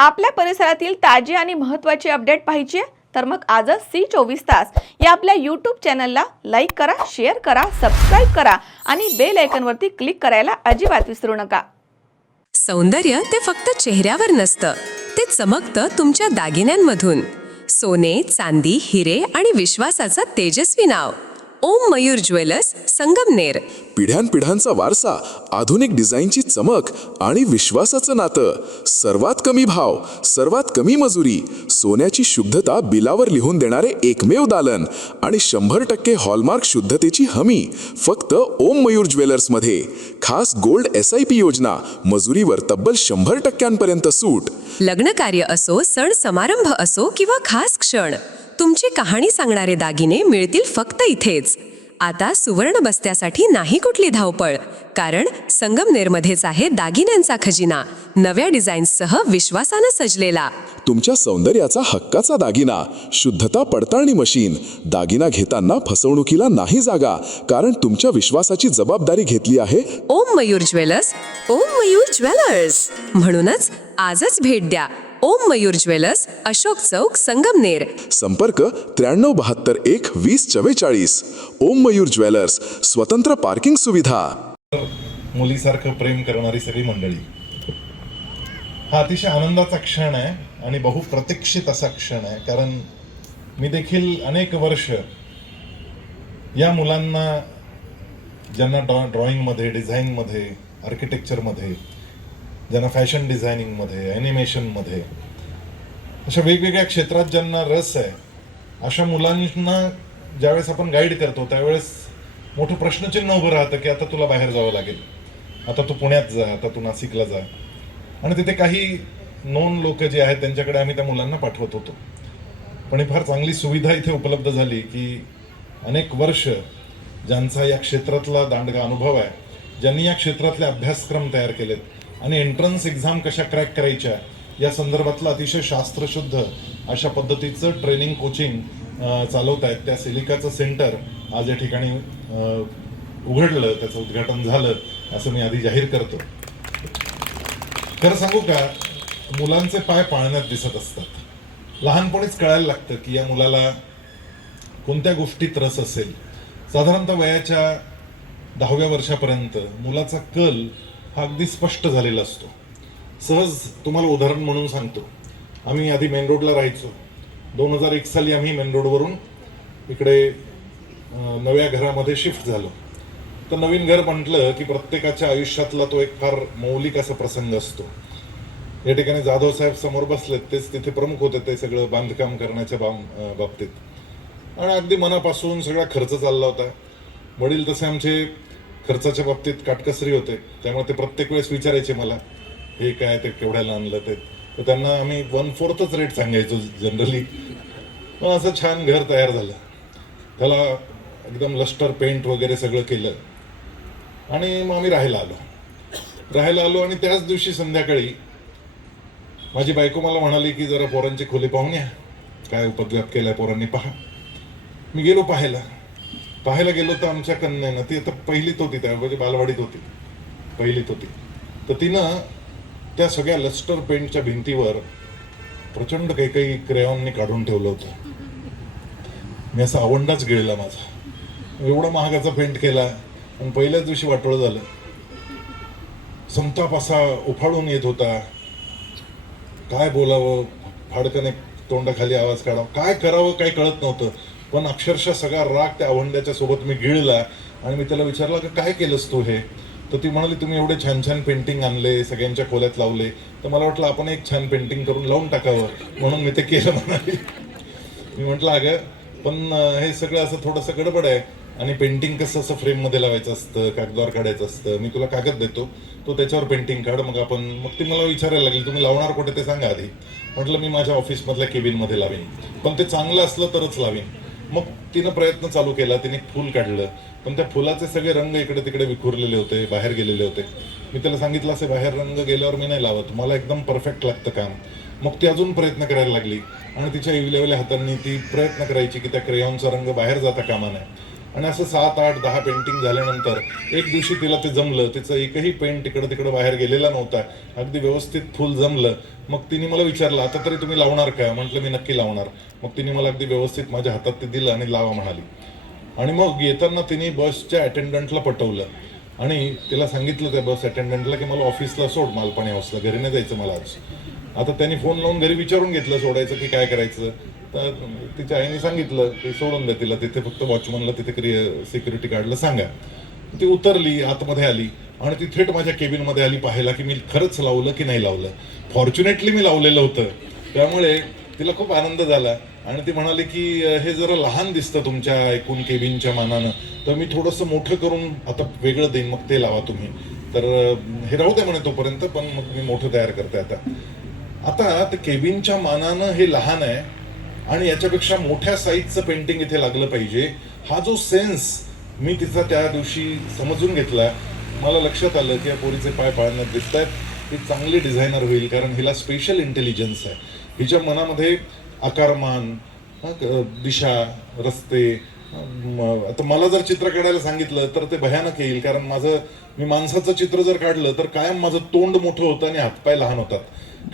आपल्या परिसरातील ताजी आणि महत्त्वाची अपडेट पाहिजे आहे तर मग आजच C24 तास या आपल्या YouTube चॅनलला लाईक करा, शेअर करा, सबस्क्राइब करा आणि बेल आयकॉनवरती क्लिक करायला अजिबात विसरू नका. सौंदर्य ते फक्त चेहऱ्यावर नसतं, ते चमकतं तुमच्या दागिन्यांमधून. सोने, चांदी, हिरे आणि विश्वासाचं तेजस्वी नाव ओम मयूर ज्वेलर्स, संगमनेर. पिढ्यानपिढ्यांचा वारसा, आधुनिक डिझाईनची चमक आणि विश्वासाचं नातं. सर्वात कमी भाव, सर्वात कमी मजुरी, सोन्याची शुद्धता बिलावर लिहून देणारे एकमेव दालन आणि 100% हॉलमार्क शुद्धतेची हमी फक्त ओम मयूर ज्वेलर्समध्ये. खास गोल्ड SIP योजना, मजुरीवर तब्बल 100%पर्यंत सूट. लग्न कार्य असो, सण समारंभ असो किंवा खास क्षण, तुमची कहाणी सांगणारे दागिने मिळतील फक्त इथेच. आता सुवर्ण बस्त्यासाठी नाही कुठली धावपळ, कारण संगमनेरमध्येच आहे दागिन्यांचा खजिना, नव्या डिझाईन्ससह विश्वासानं सजलेला. तुमच्या सौंदर्याचा हक्काचा दागिना, शुद्धता पडताळणी मशीन. दागिना घेताना फसवणुकीला नाही जागा, कारण तुमच्या विश्वासाची जबाबदारी घेतली आहे ओम मयूर ज्वेलर्स. ओम मयूर ज्वेलर्स म्हणूनच आजच भेट द्या. ओम मयूर ज्वेलर्स, अशोक चौक, संगमनेर. संपर्क 93712044. ओम मयूर ज्वेलर्स, स्वतंत्र पार्किंग सुविधा. मुलीसारखं प्रेम करणारी सगळी मंडळी, हा अतिशय आनंदाचा क्षण आहे आणि बहुप्रतीक्षित असा क्षण आहे. कारण मी देखील अनेक वर्ष या मुलांना, ज्यांना ड्रॉइंगमध्ये, डिझाईनमध्ये, आर्किटेक्चरमध्ये, ज्यांना फॅशन डिझायनिंगमध्ये, ॲनिमेशनमध्ये, अशा वेगवेगळ्या क्षेत्रात ज्यांना रस आहे, अशा मुलांना ज्यावेळेस आपण गाईड करतो त्यावेळेस मोठं प्रश्नचिन्ह उभं राहतं की आता तुला बाहेर जावं लागेल, आता तू पुण्यात जा, आता तू नाशिकला जा. आणि तिथे काही नोन लोक जे आहेत त्यांच्याकडे आम्ही त्या मुलांना पाठवत होतो. पण ही फार चांगली सुविधा इथे उपलब्ध झाली की अनेक वर्ष ज्यांचा या क्षेत्रातला दांडगा अनुभव आहे, ज्यांनी या क्षेत्रातले अभ्यासक्रम तयार केलेत आणि एंट्रन्स एक्झाम कशा क्रॅक करायच्या या संदर्भातलं अतिशय शास्त्रशुद्ध अशा पद्धतीचं ट्रेनिंग, कोचिंग चालवत आहेत, त्या सिलिकाचं सेंटर आज या ठिकाणी उघडलं, त्याचं उद्घाटन झालं असं मी आधी जाहीर करतो. खरं सांगू का, मुलांचे पाय पाळण्यात दिसत असतात. लहानपणीच कळायला लागतं की या मुलाला कोणत्या गोष्टीत रस असेल. साधारणतः वयाच्या 10व्या वर्षापर्यंत मुलाचा कल हा अगदी स्पष्ट झालेला असतो. सहज तुम्हाला उदाहरण म्हणून सांगतो, आम्ही आधी मेन रोडला राहायचो. 2001 साली आम्ही मेन रोडवरून इकडे नव्या घरामध्ये शिफ्ट झालो. तर नवीन घर म्हटलं की प्रत्येकाच्या आयुष्यातला तो एक फार मौलिक असा प्रसंग असतो. या ठिकाणी जाधव साहेब समोर बसलेत, तेच तिथे प्रमुख होते ते सगळं बांधकाम करण्याच्या बाबतीत, आणि अगदी मनापासून सगळा खर्च चालला होता. वडील तसे आमचे खर्चाच्या बाबतीत काटकसरी होते, त्यामुळे ते प्रत्येक वेळेस विचारायचे मला, हे काय, ते केवढ्याला आणलं ते. तर त्यांना आम्ही 1/4च रेट सांगायचो जनरली. मग असं छान घर तयार झालं, त्याला एकदम लस्टर पेंट वगैरे सगळं केलं आणि मग आम्ही राहायला आलो. आणि त्याच दिवशी संध्याकाळी माझी बायको मला म्हणाली की जरा पोरांची खोली पाहून या, काय उपद्व्याप केलाय पोरांनी पहा. मी गेलो पाहायला गेलो तर आमच्या कन्यानं, ती आता पहिलीत होती, त्यावेळी बालवाडीत होती, पहिलीत होती, तर तिनं त्या सगळ्या लस्टर पेंटच्या भिंतीवर प्रचंड काही क्रेयॉनने काढून ठेवलं होतं. मी असा आवंडाच गिळला माझा. एवढा महागाचा पेंट केला आणि पहिल्याच दिवशी वाटोळं झालं. संताप असा उफाळून येत होता. काय बोलावं, फाडकने तोंडाखाली आवाज काढावा, काय करावं काही कळत नव्हतं. पण अक्षरशः सगळा राग त्या आवंड्याच्या सोबत मी गिळला आणि मी त्याला विचारलं की काय केलंस तू हे. तर ती म्हणाली, तुम्ही एवढे छान छान पेंटिंग आणले, सगळ्यांच्या खोल्यात लावले, तर मला वाटलं आपण एक छान पेंटिंग करून लावून टाकावं, म्हणून मी ते केलं म्हणाली. मी म्हटलं अगं पण हे सगळं असं थोडंसं गडबड आहे आणि पेंटिंग कसं असं फ्रेममध्ये लावायचं असतं, कागदावर काढायचं असतं, मी तुला कागद देतो, तो त्याच्यावर पेंटिंग काढ, मग ती मला विचारायला लागली तुम्ही लावणार कुठे ते सांगा आधी. म्हटलं मी माझ्या ऑफिसमधल्या केबिनमध्ये लावीन, पण ते चांगलं असलं तरच लावीन. मग तिनं प्रयत्न चालू केला, तिने फूल काढलं, पण त्या फुलाचे सगळे रंग इकडे तिकडे विखुरलेले होते, बाहेर गेलेले होते. मी त्याला सांगितलं असे बाहेर रंग गेल्यावर मी नाही लावत, मला एकदम परफेक्ट लागतं काम. मग ती अजून प्रयत्न करायला लागली आणि तिच्या इवल्यावल्या हातांनी ती प्रयत्न करायची की त्या क्रेयॉनचा रंग बाहेर जाता कामा नये. आणि असं 7, 8, 10 पेंटिंग झाल्यानंतर एक दिवशी तिला ते जमलं, तिचं एकही पेंट इकडं तिकडं बाहेर गेलेला नव्हता, अगदी व्यवस्थित फुल जमलं. मग तिने मला विचारलं, आता तरी तुम्ही लावणार का? म्हटलं मी नक्की लावणार. मग तिने मला अगदी व्यवस्थित माझ्या हातात ते दिलं आणि लावा म्हणाली. आणि मग येताना तिने बसच्या अटेंडंटला पटवलं आणि तिला सांगितलं त्या बस अटेंडंटला की मला ऑफिसला सोड मालपाणी हाऊसला, घरी नाही जायचं मला आज. आता त्यांनी फोन लावून घरी विचारून घेतलं सोडायचं की काय करायचं. तर तिच्या आईने सांगितलं की सोडून द्या तिला, तिथे फक्त वॉचमनला तिथे सिक्युरिटी गार्डला सांगा. ती उतरली, आतमध्ये आली आणि ती थेट माझ्या केबिनमध्ये आली पाहायला की मी खरंच लावलं की नाही लावलं. फॉर्च्युनेटली मी लावलेलं होतं, त्यामुळे तिला खूप आनंद झाला आणि ती म्हणाली की हे जरा लहान दिसतं तुमच्या एकूण केबिनच्या मानानं, तर मी थोडंसं मोठं करून आता वेगळं देईन, मग ते लावा तुम्ही. तर हे राहू दे म्हणे तोपर्यंत, पण मग मी मोठं तयार करते आता. आता ते केबिनच्या मानानं हे लहान आहे आणि याच्यापेक्षा मोठ्या साईजचं पेंटिंग इथे लागलं पाहिजे, हा जो सेन्स मी तिचा त्या दिवशी समजून घेतला. मला लक्षात आलं की या पोरीचे पाय पाळण्यात दिसत आहेत, ही चांगली डिझायनर होईल, कारण हिला स्पेशल इंटेलिजन्स आहे. हिच्या मनामध्ये आकारमान, दिशा, रस्ते. आता मला जर चित्र काढायला सांगितलं तर ते भयानक येईल, कारण मी माणसाचं चित्र जर काढलं तर कायम माझं तोंड मोठं होतं आणि हातपाय लहान होतात.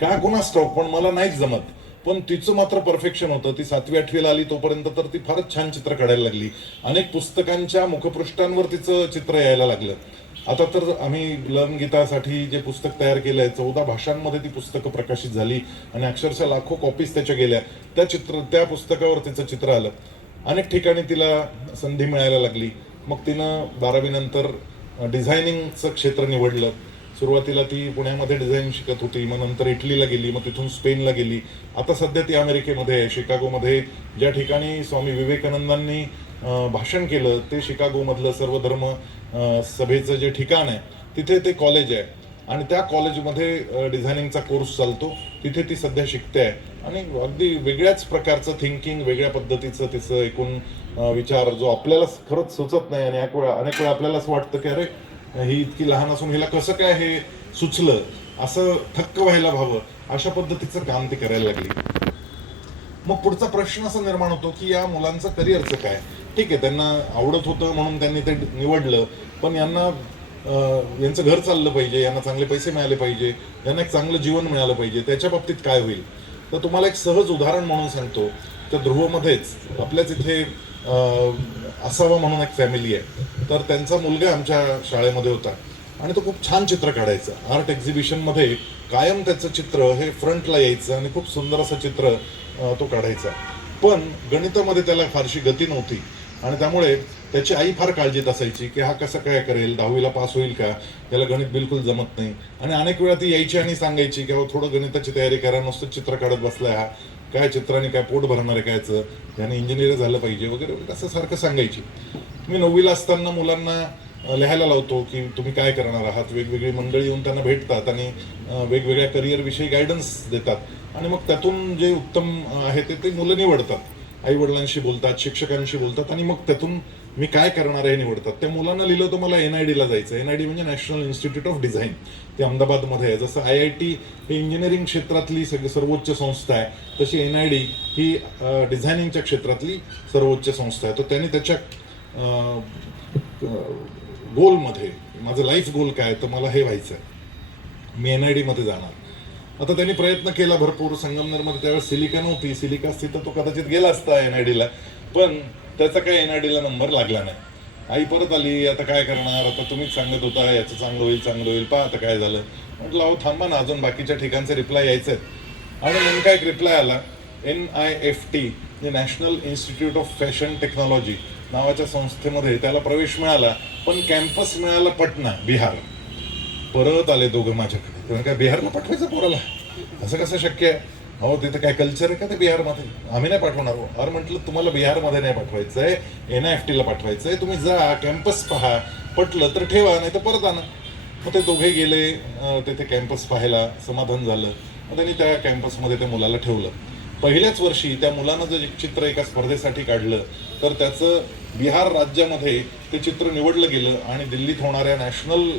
काय कोणास ठाऊक, पण मला नाहीच जमत. पण तिचं मात्र परफेक्शन होतं. ती 7वी 8वीला आली तोपर्यंत तर ती फारच छान चित्र काढायला लागली. अनेक पुस्तकांच्या मुखपृष्ठांवर तिचं चित्र यायला लागलं. आता तर आम्ही लर्नगीतासाठी जे पुस्तक तयार केलं आहे, 14 भाषांमध्ये ती पुस्तकं प्रकाशित झाली आणि अक्षरशः लाखो कॉपीज त्याच्या गेल्या. त्या पुस्तकावर तिचं चित्र आलं. अनेक ठिकाणी तिला संधी मिळायला लागली. मग तिनं 12वी नंतर डिझायनिंगचं क्षेत्र निवडलं. सुरुवातीला ती पुण्यामध्ये डिझाईन शिकत होती, मग नंतर इटलीला गेली, मग तिथून स्पेनला गेली. आता सध्या ती अमेरिकेमध्ये आहे, शिकागोमध्ये. ज्या ठिकाणी स्वामी विवेकानंदांनी भाषण केलं ते शिकागोमधलं सर्वधर्म सभेचं जे ठिकाण आहे तिथे ते कॉलेज आहे आणि त्या कॉलेजमध्ये डिझायनिंगचा कोर्स चालतो. तिथे ती सध्या शिकते आहे आणि अगदी वेगळ्याच प्रकारचं थिंकिंग, वेगळ्या पद्धतीचं तिचं एकूण विचार जो आपल्याला खरंच सुचत नाही आणि अनेक वेळा आपल्याला असं वाटतं की अरे ही इतकी लहान असून हिला कसं काय हे सुचलं, असं थक्क व्हायला व्हावं, अशा पद्धतीचं काम ती करायला लागली. मग पुढचा प्रश्न असा निर्माण होतो की या मुलांचं करिअरचं काय. ठीक आहे, त्यांना आवडत होतं म्हणून त्यांनी ते निवडलं, पण यांचं घर चाललं पाहिजे, यांना चांगले पैसे मिळाले पाहिजे, यांना एक चांगलं जीवन मिळालं पाहिजे, त्याच्या बाबतीत काय होईल. तर तुम्हाला एक सहज उदाहरण म्हणून सांगतो. त्या ध्रुवमध्येच आपल्याच इथे असावा म्हणून एक फॅमिली आहे. तर त्यांचा मुलगा आमच्या शाळेमध्ये होता आणि तो खूप छान चित्र काढायचा. आर्ट एक्झिबिशनमध्ये कायम त्याचं चित्र हे फ्रंटला यायचं आणि खूप सुंदर असं चित्र तो काढायचा. पण गणितामध्ये त्याला फारशी गती नव्हती आणि त्यामुळे त्याची आई फार काळजीत असायची की हा कसं काय करेल, 10वीला पास होईल का, याला गणित बिलकुल जमत नाही. आणि अनेक वेळा ती यायची आणि सांगायची की थोडं गणिताची तयारी करा, नुसतं चित्र काढत बसलाय हा, काय चित्राने काय पोट भरणार आहे कायचं, याने इंजिनियर झालं पाहिजे वगैरे वगैरे असं सारखं सांगायची. मी 9वीला असताना मुलांना लिहायला लावतो की तुम्ही काय करणार आहात. वेगवेगळी मंडळी येऊन त्यांना भेटतात आणि वेगवेगळ्या करिअरविषयी गायडन्स देतात आणि मग त्यातून जे उत्तम आहे ते मुलं निवडतात. आईवडिलांशी बोलतात, शिक्षकांशी बोलतात आणि मग त्यातून मी काय करणार आहे निवडतात. त्या मुलांना लिहिलं होतं मला NID ला जायचं. NID म्हणजे नॅशनल इन्स्टिट्यूट ऑफ डिझाईन, ते अहमदाबादमध्ये आहे. जसं IIT ही इंजिनिअरिंग क्षेत्रातली सर्वोच्च संस्था आहे, तशी NID ही डिझायनिंगच्या क्षेत्रातली सर्वोच्च संस्था आहे. तर त्यांनी त्याच्या गोलमध्ये, माझं लाईफ गोल काय, तर मला हे व्हायचं आहे, मी NID मध्ये जाणार. आता त्यांनी प्रयत्न केला भरपूर. संगमनेरमध्ये त्यावेळेस सिलिका नव्हती, सिलिका असती तर तो कदाचित गेला असता NID ला, पण त्याचा काही NID ला नंबर लागला नाही. आई परत आली, आता काय करणार, आता तुम्हीच सांगत होता याचं चांगलं होईल, पहा आता काय झालं. म्हटलं अहो थांबा ना, अजून बाकीच्या ठिकाणचे रिप्लाय यायचे आहेत. आणि नेमका एक रिप्लाय आला, NIFT national institute of fashion technology नावाच्या संस्थेमध्ये त्याला प्रवेश मिळाला, पण कॅम्पस मिळाला पटना, बिहार. परत आले दोघं माझ्याकडे, काय बिहारला पाठवायचं पोराला, असं कसं शक्य आहे, अहो तिथं काय कल्चर आहे का ते बिहारमध्ये, आम्ही नाही पाठवणार. अरे म्हटलं तुम्हाला बिहारमध्ये नाही पाठवायचं आहे, NIFT ला पाठवायचं आहे, तुम्ही जा, कॅम्पस पहा, पटलं तर ठेवा, नाही तर परत आणा. मग ते दोघे गेले तिथे कॅम्पस पाहायला, समाधान झालं. मग त्यांनी त्या कॅम्पसमध्ये त्या मुलाला ठेवलं. पहिल्याच वर्षी त्या मुलानं जर चित्र एका स्पर्धेसाठी काढलं तर त्याचं बिहार राज्यामध्ये ते चित्र निवडलं गेलं आणि दिल्लीत होणाऱ्या नॅशनल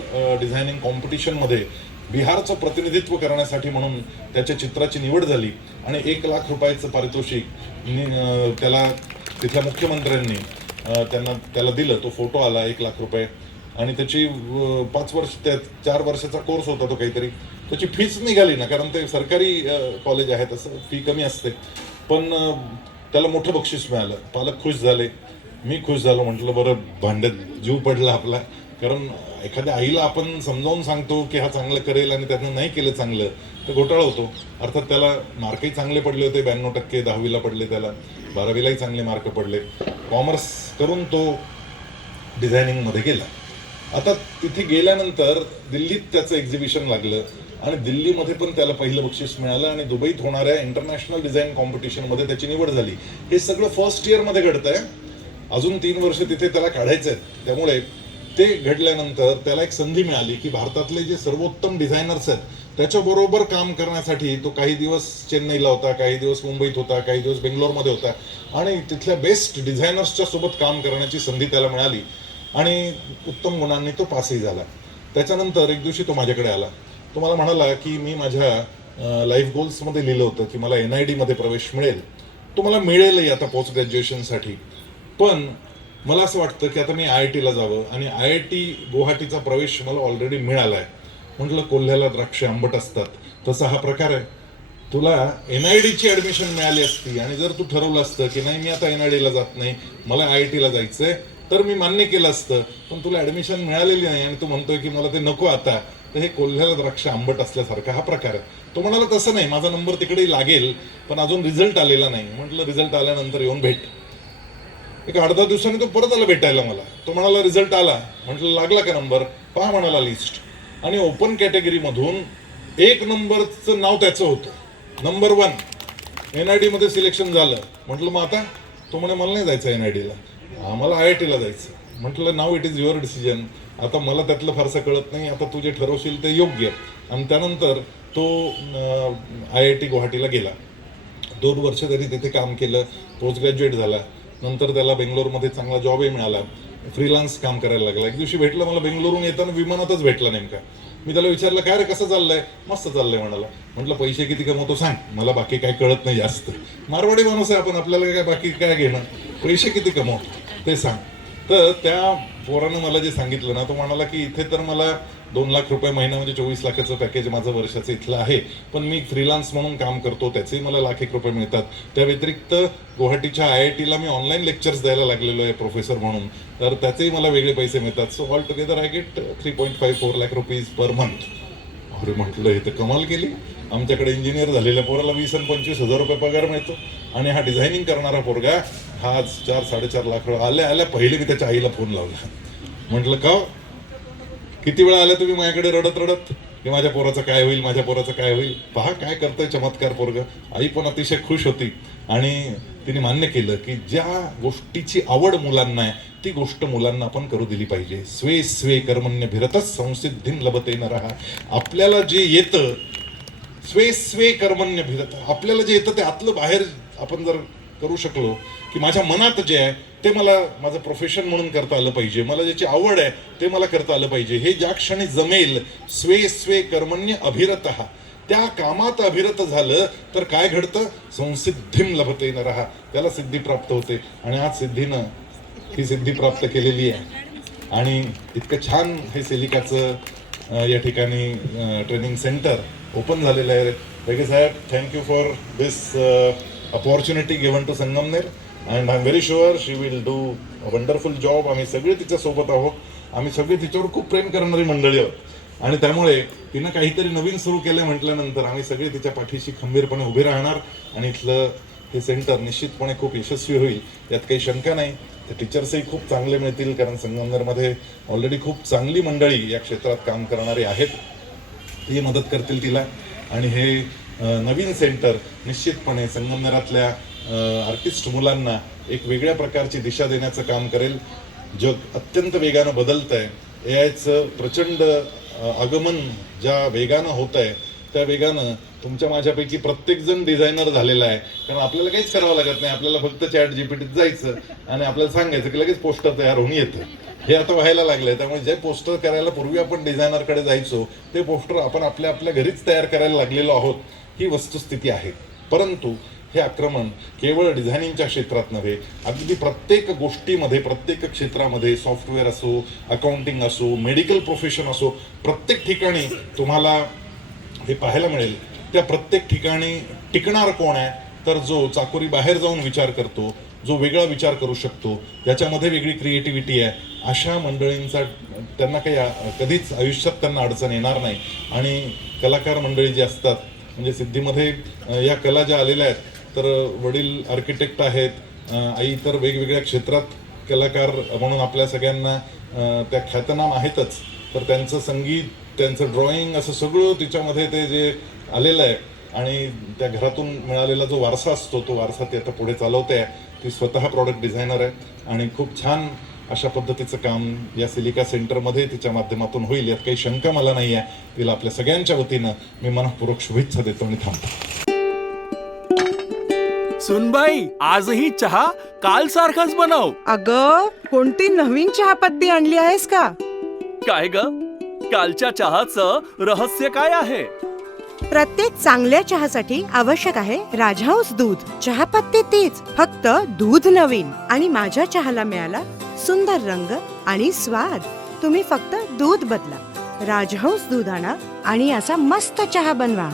डिझायनिंग कॉम्पिटिशनमध्ये बिहारचं प्रतिनिधित्व करण्यासाठी म्हणून त्याच्या चित्राची निवड झाली आणि 1 लाख रुपयाचं पारितोषिक त्याला तिथल्या मुख्यमंत्र्यांनी त्याला दिलं. तो फोटो आला 1 लाख रुपये आणि त्याची 5 वर्ष 4 वर्षाचा कोर्स होता तो काहीतरी. त्याची फीच निघाली ना, कारण ते सरकारी कॉलेज आहे, तसं फी कमी असते. पण त्याला मोठं बक्षीस मिळालं. पालक खुश झाले, मी खुश झालो. म्हटलं बरं, भांड्यात जीव पडला आपला. कारण एखाद्या आईला आपण समजावून सांगतो की हा चांगलं करेल आणि त्यानं नाही केलं चांगलं तर घोटाळा होतो. अर्थात त्याला मार्कही चांगले पडले होते, 92% 10वीला पडले, त्याला 12वीलाही चांगले मार्क पडले. कॉमर्स करून तो डिझायनिंगमध्ये गेला. आता तिथे गेल्यानंतर दिल्लीत त्याचं एक्झिबिशन लागलं आणि दिल्लीमध्ये पण त्याला पहिलं बक्षीस मिळालं आणि दुबईत होणाऱ्या इंटरनॅशनल डिझाईन कॉम्पिटिशनमध्ये त्याची निवड झाली. हे सगळं फर्स्ट इयरमध्ये घडतंय. अजून 3 वर्ष तिथे त्याला काढायचं आहे. त्यामुळे ते घडल्यानंतर त्याला एक संधी मिळाली की भारतातले जे सर्वोत्तम डिझायनर्स आहेत त्याच्याबरोबर काम करण्यासाठी तो काही दिवस चेन्नईला होता, काही दिवस मुंबईत होता, काही दिवस बेंगलोरमध्ये होता आणि तिथल्या बेस्ट डिझायनर्सच्या सोबत काम करण्याची संधी त्याला मिळाली आणि उत्तम गुणांनी तो पासही झाला. त्याच्यानंतर एक दिवशी तो माझ्याकडे आला. तो मला म्हणाला की मी माझ्या लाईफ गोल्समध्ये लिहिलं होतं की मला NID मध्ये प्रवेश मिळेल. तो मला मिळेलही आता पोस्ट ग्रॅज्युएशनसाठी. पण मला असं वाटतं की आता मी IIT ला जावं आणि IIT गुवाहाटीचा प्रवेश मला ऑलरेडी मिळाला आहे. म्हटलं कोल्ह्याला द्राक्षे आंबट असतात तसा हा प्रकार आहे. तुला NID ची ॲडमिशन मिळाली असती आणि जर तू ठरवलं असतं की नाही मी आता NID ला जात नाही, मला IIT ला जायचंय, तर मी मान्य केलं असतं. पण तुला ॲडमिशन मिळालेली नाही आणि तू म्हणतोय की मला ते नको आता, तर हे कोल्ह्याला द्राक्ष आंबट असल्यासारखा हा प्रकार आहे. तो म्हणाला तसं नाही, माझा नंबर तिकडे लागेल पण अजून रिझल्ट आलेला नाही. म्हटलं रिझल्ट आल्यानंतर येऊन भेट. एक 8-10 दिवसांनी तो परत आला भेटायला मला. तो म्हणाला रिझल्ट आला. म्हटलं लागला का नंबर, पहा म्हणाला लिस्ट. आणि ओपन कॅटेगरीमधून 1 नंबरचं नाव त्याचं होतं, नंबर 1. NID मध्ये सिलेक्शन झालं. म्हटलं मग आता? तो म्हणे मला नाही जायचं NID ला, आम्हाला IIT ला जायचं. म्हटलं now it is your decision. आता मला त्यातलं फारसं कळत नाही, आता तू जे ठरवशील ते योग्य. आणि त्यानंतर तो IIT गुवाहाटीला गेला. 2 वर्ष तरी तिथे काम केलं, पोस्ट ग्रॅज्युएट झाला. नंतर त्याला बेंगलोरमध्ये चांगला जॉबही मिळाला, फ्रीलान्स काम करायला लागला. एक दिवशी भेटला मला बेंगलोरून येताना, विमानातच भेटला नेमका. मी त्याला विचारलं काय रे कसं चाललंय? मस्त चाललंय म्हणाला. म्हटलं पैसे किती कमवतो सांग, मला बाकी काय कळत नाही जास्त. मारवाडी माणूस आहे आपण, आपल्याला काय बाकी काय घेणं, पैसे किती कमवतो ते सांग. तर त्या पोरानं मला जे सांगितलं ना, तो म्हणाला की इथे तर मला 2 लाख रुपये महिना म्हणजे 24 लाखाचं पॅकेज माझं वर्षाचं इथलं आहे. पण मी फ्रीलान्स म्हणून काम करतो, त्याचेही मला 1,00,000 रुपये मिळतात. त्या व्यतिरिक्त गुवाहाटीच्या IIT ला मी ऑनलाईन लेक्चर्स द्यायला लागलेलो आहे प्रोफेसर म्हणून, तर त्याचेही मला वेगळे पैसे मिळतात. So all together I get 3.54 lakh rupees per month. अरे म्हटलं हे तर कमाल केली. आमच्याकडे इंजिनियर झालेल्या पोराला 20 आणि 25,000 रुपये पगार मिळतो आणि हा डिझायनिंग करणारा पोरगा हा 4-4.5 लाख. आल्या पहिले मी त्याच्या आईला फोन लावला. म्हटलं का किती वेळा आल्या तुम्ही माझ्याकडे रडत रडत की माझ्या पोराचं काय होईल, माझ्या पोराचं काय होईल. पहा काय करतोय चमत्कार पोरग. आई पण अतिशय खुश होती आणि तिने मान्य केलं की ज्या गोष्टीची आवड मुलांना आहे ती गोष्ट मुलांना आपण करू दिली पाहिजे. स्वे स्वे कर्मण्यभिरतः संसिद्धिं लभते नरः. आपल्याला जे येतं स्वे स्वे कर्मण्यभिरतः, आपल्याला जे येतं ते आतलं बाहेर आपण जर करू शकलो की माझ्या मनात जे आहे ते मला माझं प्रोफेशन म्हणून करता आलं पाहिजे, मला ज्याची आवड आहे ते मला करता आलं पाहिजे. हे ज्या क्षणी जमेल स्वे स्वे कर्मण्य अभिरतः, त्या कामात अभिरत झालं तर काय घडतं? संसिद्धिं लभते नरः, त्याला सिद्धी प्राप्त होते. आणि आज सिद्धीनं ही सिद्धी प्राप्त केलेली आहे. आणि इतकं छान हे सेलिकाचं या ठिकाणी ट्रेनिंग सेंटर ओपन झालेलं आहे. वेगे साहेब, thank you for this opportunity given to Sangamner and I'm very sure she will do a wonderful job. आम्ही सगळे तिच्या सोबत आहोत, आम्ही सगळे तिच्यावर खूप प्रेम करणारी मंडळी आहोत आणि त्यामुळे तिनं काहीतरी नवीन सुरू केलं म्हटल्यानंतर आम्ही सगळे तिच्या पाठीशी खंबीरपणे उभे राहणार आणि इथलं हे सेंटर निश्चितपणे खूप यशस्वी होईल यात काही शंका नाही. ते टीचर्सही खूप चांगले मिळतील कारण संगमनेरमध्ये ऑलरेडी खूप चांगली मंडळी या क्षेत्रात काम करणारी आहेत, ती मदत करतील तिला. आणि हे नवीन सेंटर निश्चितपणे संगमनेरातल्या आर्टिस्ट मुलांना एक वेगळ्या प्रकारची दिशा देण्याचं काम करेल. जग अत्यंत वेगानं बदलत आहे. AIचं प्रचंड आगमन ज्या वेगानं होत आहे त्या वेगानं तुमच्या माझ्यापैकी प्रत्येकजण डिझायनर झालेला आहे. कारण आपल्याला काहीच करावं लागत नाही, आपल्याला फक्त ChatGPTत जायचं आणि आपल्याला सांगायचं की लगेच पोस्टर तयार होऊन येतं. हे आता व्हायला लागलंय. त्यामुळे जे पोस्टर करायला पूर्वी आपण डिझायनरकडे जायचो ते पोस्टर आपण आपल्या घरीच तयार करायला लागलेलो आहोत. ही वस्तुस्थिती आहे. परंतु हे आक्रमण केवळ डिझायनिंगच्या क्षेत्रात नव्हे, अगदी प्रत्येक गोष्टीमध्ये, प्रत्येक क्षेत्रामध्ये, सॉफ्टवेअर असो, अकाउंटिंग असो, मेडिकल प्रोफेशन असो, प्रत्येक ठिकाणी तुम्हाला हे पाहायला मिळेल. त्या प्रत्येक ठिकाणी टिकणार कोण आहे, तर जो चाकोरी बाहेर जाऊन विचार करतो, जो वेगळा विचार करू शकतो, ज्याच्यामध्ये वेगळी क्रिएटिव्हिटी आहे, अशा मंडळींचा त्यांना काही कधीच आयुष्यात त्यांना अडचण येणार नाही. आणि कलाकार मंडळी जी असतात, म्हणजे सिद्धीमध्ये या कला ज्या आलेल्या आहेत, तर वडील आर्किटेक्ट आहेत, आई तर वेगवेगळ्या क्षेत्रात कलाकार म्हणून आपल्या सगळ्यांना त्या ख्यातनाम आहेतच. तर त्यांचं संगीत, त्यांचं ड्रॉइंग, असं सगळं तिच्यामध्ये ते जे आलेलं आहे आणि त्या घरातून मिळालेला जो वारसा असतो, तो वारसा ती आता पुढे चालवते आहे. ती स्वतः प्रॉडक्ट डिझायनर आहे आणि खूप छान अशा पद्धतीचं काम या सिलिका सेंटरमध्ये तिच्या माध्यमातून होईल, यात काही शंका मला नाही आहे. तिला आपल्या सगळ्यांच्या वतीनं मी मनःपूर्वक शुभेच्छा देतो आणि थांबतो. सुनबाई, आजही चहा काल सारखाच बनव. अगं, कोणती नवीन चहापत्ती आणली आहेस का? काय ग, कालच्या चहाचं रहस्य काय आहे? प्रत्येक चांगल्या चहासाठी आवश्यक आहे राजहंस दूध. चहापत्ती तीच, फक्त दूध नवीन. आणि माझ्या चहाला मिळाला सुंदर रंग आणि स्वाद. तुम्ही फक्त दूध बदला, राजहंस दूध आणा आणि असा मस्त चहा बनवा.